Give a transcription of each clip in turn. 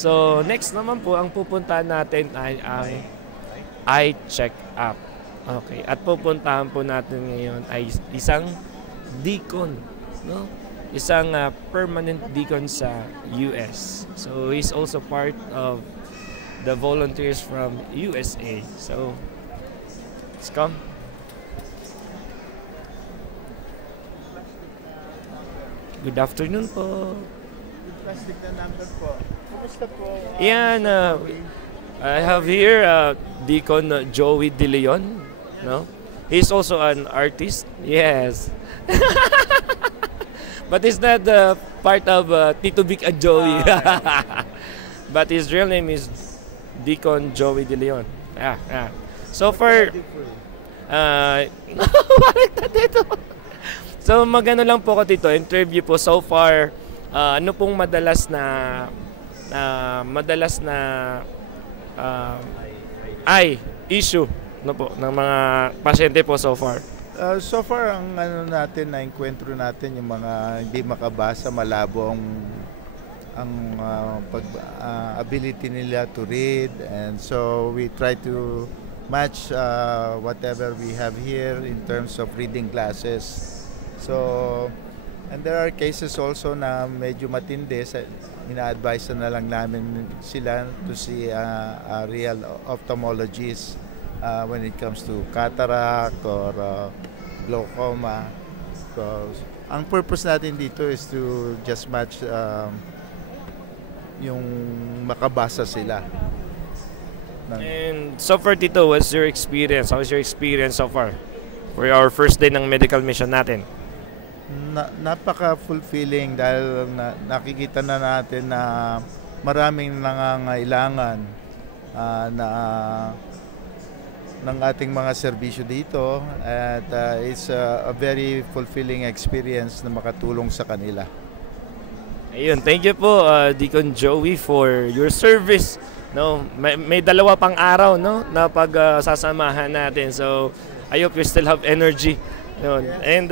So, next naman po, ang pupuntahan natin ay ang eye check-up. Okay. At pupuntahan po natin ngayon ay isang deacon, no? Isang permanent deacon sa US. So, he's also part of the volunteers from USA. So, let's come. Good afternoon po. Plastic na number po. Kumusta po? Yan, I have here Deacon Joey De Leon. No? He's also an artist. Yes. But he's not part of Tito Vic and Joey. But his real name is Deacon Joey De Leon. Yeah. So far, so magano lang po ko dito, interview po so far. Ano pong madalas na eye issue no po ng mga pasyente po so far? So far, ang ano natin, na-encuentro natin yung mga hindi makabasa, malabo ang ability nila to read, and so we try to match whatever we have here in terms of reading classes. So, and there are cases also na medyo matindi, ina-advise na lang namin sila to see a real ophthalmologist when it comes to cataract or glaucoma. So, ang purpose natin dito is to just match yung makabasa sila. And so far, Tito, what's your experience? How is your experience so far for our first day ng medical mission natin? Napaka-fulfilling dahil nakikita na natin na maraming nangangailangan ng ating mga serbisyo dito, at it's a very fulfilling experience na makatulong sa kanila. Ayun, thank you po Deacon Joey for your service. No, may dalawa pang araw, no, na pagsasamahan natin. So I hope you still have energy. No? And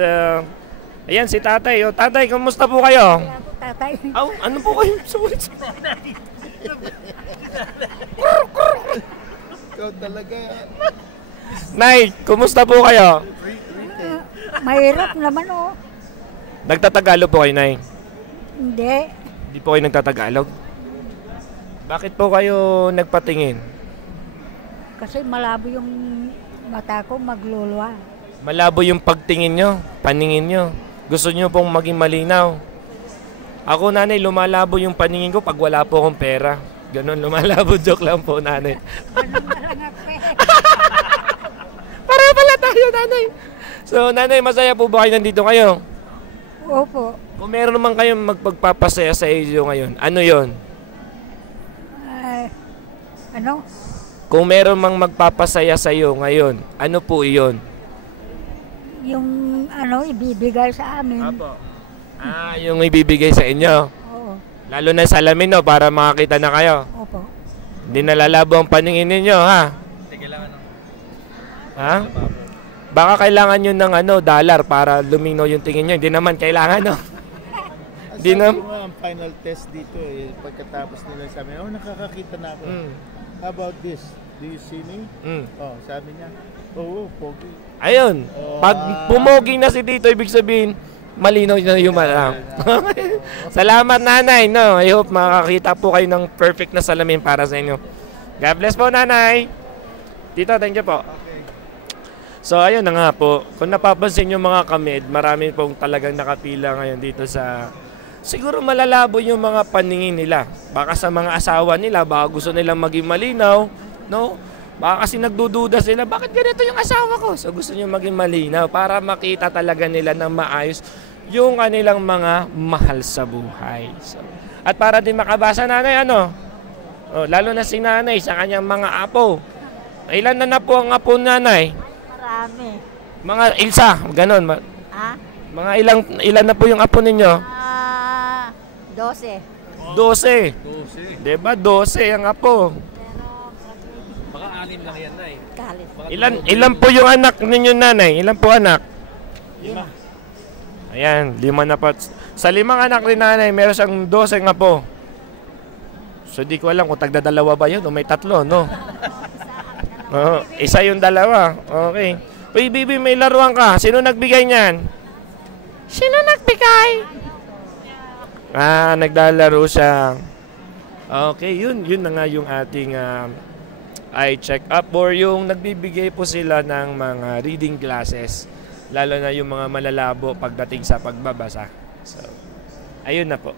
ayan si Tatay. Tatay, kumusta po kayo? Tatay. Ano po kayo? Ikaw talaga. Nay, kumusta po kayo? Mahirap naman Nagtatagalog po kayo, Nay? Hindi. Hindi po kayo nagtatagalog? Bakit po kayo nagpatingin? Kasi malabo yung mata ko, magluluwa. Malabo yung pagtingin nyo, paningin nyo. Gusto nyo pong maging malinaw. Ako, Nanay, lumalabo yung paningin ko pag wala po akong pera. Ganon, lumalabo. Joke lang po, Nanay. Para pala tayo, Nanay. So, Nanay, masaya po ba kayo nandito kayo? Opo. Kung meron naman kayong magpagpapasaya sa iyo ngayon, ano yon? Ano? Kung meron mang magpapasaya sa iyo ngayon, ano po iyon? Yung ibibigay sa amin. Apo. Yung ibibigay sa inyo. Oo. Lalo na salamin, no, para makakita na kayo. Opo. Hindi nalalabo ang paningin ninyo, ha? Hindi kailangan ng... Ha? Baka kailangan nyo ng dollar para luminaw yung tingin nyo. Hindi naman kailangan, no? Hindi naman. Ang final test dito, pagkatapos nila sabi, nakakakita na ako. How about this? Do you see me? Sabi niya, pogi. Ayun. Pag pumogi na si Tito, ibig sabihin, malinaw na yung mata. Salamat, Nanay. No? I hope makakita po kayo ng perfect na salamin para sa inyo. God bless po, Nanay. Tito, thank you po. Okay. So, ayun na nga po. Kung napapansin nyo mga kamid, marami pong talagang nakapila ngayon dito sa... Siguro malalabo yung mga paningin nila. Baka sa mga asawa nila, baka gusto nilang maging malinaw. No? Baka kasi nagdududa sila, bakit ganito yung asawa ko? So gusto nyo maging malinaw para makita talaga nila ng maayos yung kanilang mga mahal sa buhay. So, at para din makabasa, Nanay, lalo na si Nanay sa kanyang mga apo. Ilan na po ang apo, Nanay? Marami. Mga isa, ganon. Mga ilan na po yung apo ninyo? 12. 12. Diba? 12 ang apo. Baka 6 lang yan, Nay. Ilan po yung anak ninyo, Nanay? Ilan po anak? 5. Ayan, 5 na po. Sa 5 anak ni Nanay, meron siyang 12 nga po. So di ko alam kung tagdadalawa ba yun o may tatlo, no? Oo, isa yung dalawa. Okay. Uy, Bibi, may laruan ka. Sino nagbigay niyan? Sino nagbigay? Naglalaro siya. Okay, yun na nga yung ating eye check-up or yung nagbibigay po sila ng mga reading glasses. Lalo na yung mga malalabo pagdating sa pagbabasa. So, ayun na po.